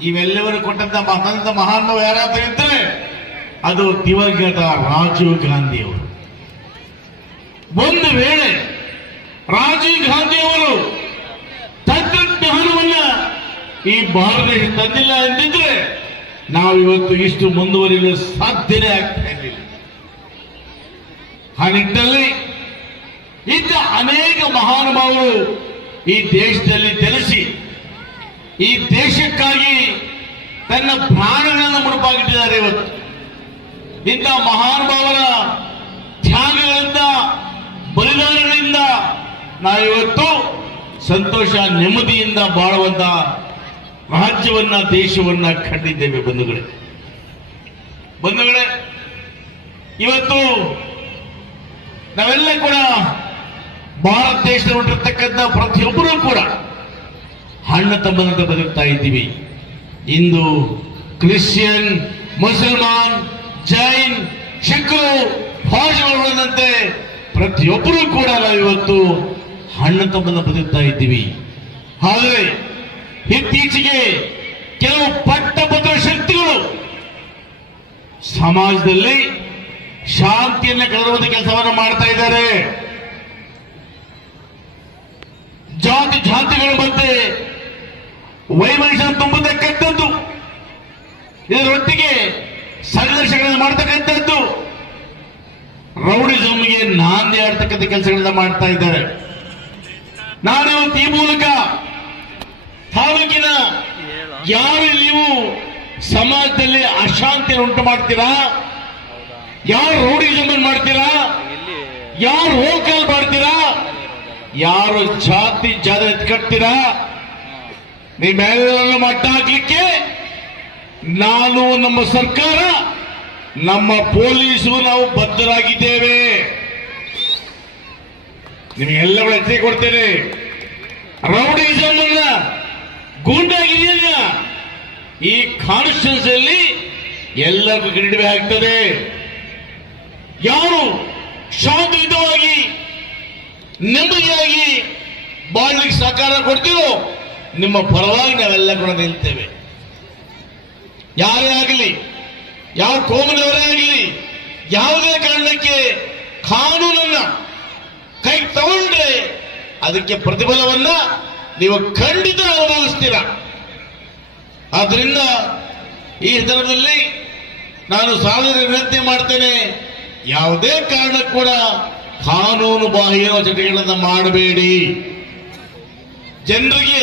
ಇವೆಲ್ಲವರು ಕೊಟ್ಟಂತ ಮಹಾನ್ ಮಹಾನುಭಾವ ಯಾರಾದ್ರೂ ಇದ್ರೆ ಅದು ದಿವಂಗತ ರಾಜೀವ್ ಗಾಂಧಿ ಅವರು. ಒಂದು ವೇಳೆ ರಾಜೀವ್ ಗಾಂಧಿ ಅವರು ತಂತ್ರಜ್ಞಾನವನ್ನ ಈ ಭಾರತ ತಂದಿಲ್ಲ ಎಂದಿದ್ರೆ ನಾವು ಇವತ್ತು ಇಷ್ಟು ಮುಂದುವರಿಯಲು ಸಾಧ್ಯನೇ ಆಗ್ತಾ ಇರಲಿಲ್ಲ. ಆ ನಿಟ್ಟಿನಲ್ಲಿ ಇಂಥ ಅನೇಕ ಮಹಾನುಭಾವರು ಈ ದೇಶದಲ್ಲಿ ಜನಿಸಿ ಈ ದೇಶಕ್ಕಾಗಿ ತನ್ನ ಪ್ರಾಣಗಳನ್ನು ಮುಡುಪಾಗಿಟ್ಟಿದ್ದಾರೆ ಇವತ್ತು. ಇಂಥ ಮಹಾನುಭಾವರ ತ್ಯಾಗಗಳಿಂದ, ಬಲಿದಾನಗಳಿಂದ ನಾವಿವತ್ತು ಸಂತೋಷ, ನೆಮ್ಮದಿಯಿಂದ ಬಾಳುವಂತ ರಾಜ್ಯವನ್ನ, ದೇಶವನ್ನ ಕಂಡಿದ್ದೇವೆ ಬಂಧುಗಳೇ. ಬಂಧುಗಳೇ, ಇವತ್ತು ನಾವೆಲ್ಲ ಕೂಡ ಭಾರತ ದೇಶದಲ್ಲಿ ಹೊಂಟಿರ್ತಕ್ಕಂಥ ಪ್ರತಿಯೊಬ್ಬರೂ ಕೂಡ ಹಣ್ಣ ತಂಬದಂತೆ ಬದುಕ್ತಾ ಇದ್ದೀವಿ. ಇಂದು ಕ್ರಿಶ್ಚಿಯನ್, ಮುಸಲ್ಮಾನ್, ಜೈನ್ ಸಿಖ್ರು ಭಾಷೆಗಳಂತೆ ಪ್ರತಿಯೊಬ್ಬರೂ ಕೂಡ ನಾವು ಇವತ್ತು ಹಣ್ಣು ತಮ್ಮನ ಬದುಕ್ತಾ ಇದ್ದೀವಿ. ಆದರೆ ಇತ್ತೀಚೆಗೆ ಕೆಲವು ಪಟ್ಟಭದ್ರ ಶಕ್ತಿಗಳು ಸಮಾಜದಲ್ಲಿ ಶಾಂತಿಯನ್ನ ಕಳೆದ ಕೆಲಸವನ್ನು ಮಾಡ್ತಾ ಇದ್ದಾರೆ. ಜಾತಿ ಜಾತಿಗಳ ಮಧ್ಯೆ ವೈಮನಸ್ಯ ತುಂಬತಕ್ಕಂಥದ್ದು ಇದರೊಟ್ಟಿಗೆ ಸಂಘರ್ಷಗಳನ್ನು ಮಾಡ್ತಕ್ಕಂಥದ್ದು. ರೌಡಿಸಮ್ಗೆ ನಾಂದಿ ಆಡ್ತಕ್ಕಂಥ ಕೆಲಸಗಳನ್ನ ಮಾಡ್ತಾ ಇದ್ದಾರೆ. ನಾನು ಈ ಮೂಲಕ ತಾಲೂಕಿನ ಯಾರು ನೀವು ಸಮಾಜದಲ್ಲಿ ಅಶಾಂತಿಯನ್ನು ಉಂಟು ಮಾಡ್ತೀರಾ? ಯಾರು ರೌಡಿಸಮ್ ಮಾಡ್ತೀರಾ? ಯಾರು ಹೋಕಲ್ ಮಾಡ್ತೀರಾ? ಯಾರು ಜಾತಿ ಜಾತಿ ಎತ್ಕಟ್ತೀರಾ ನಿಮ್ಮೆಲ್ಲರನ್ನು ಮಟ್ಟ ಹಾಕ್ಲಿಕ್ಕೆ ನಾನು ನಮ್ಮ ಸರ್ಕಾರ, ನಮ್ಮ ಪೊಲೀಸು ನಾವು ಬದ್ಧರಾಗಿದ್ದೇವೆ. ನಿಮಗೆಲ್ಲ ಎಚ್ಚರಿಕೆ ಕೊಡ್ತೇನೆ. ರೌಡಿಸಮ್ ಅನ್ನ ಗೂಂಡಾಗಿದೆಯಲ್ಲ ಈ ಕಾನ್ಸ್ಟಿಟ್ಯೂನ್ಸ್ ಅಲ್ಲಿ ಎಲ್ಲರಿಗೂ ಕಡಿಮೆ ಆಗ್ತದೆ. ಯಾರು ಶಾಂತಿಯುತವಾಗಿ, ನೆಮ್ಮದಿಯಾಗಿ ಬಾಳ್ಲಿಕ್ಕೆ ಸಹಕಾರ ಕೊಡ್ತೀವೋ ನಿಮ್ಮ ಪರವಾಗಿ ನಾವೆಲ್ಲ ಕೂಡ ನಿಲ್ತೇವೆ. ಯಾರೇ ಆಗಲಿ, ಯಾವ ಕೋಮಿನವರೇ ಆಗಲಿ, ಯಾವುದೇ ಕಾರಣಕ್ಕೆ ಕಾನೂನನ್ನ ಕೈ ತಗೊಂಡ್ರೆ ಅದಕ್ಕೆ ಪ್ರತಿಫಲವನ್ನ ನೀವು ಖಂಡಿತ ಅನುಭವಿಸ್ತೀರ? ಆದ್ರಿಂದ ಈ ಸಂದರ್ಭದಲ್ಲಿ ನಾನು ಸಾವಿರ ವಿನಂತಿ ಮಾಡ್ತೇನೆ, ಯಾವುದೇ ಕಾರಣಕ್ಕೂ ಕೂಡ ಕಾನೂನು ಬಾಹಿರ ಚಟುವಟಿಕೆಗಳನ್ನು ಮಾಡಬೇಡಿ. ಜನರಿಗೆ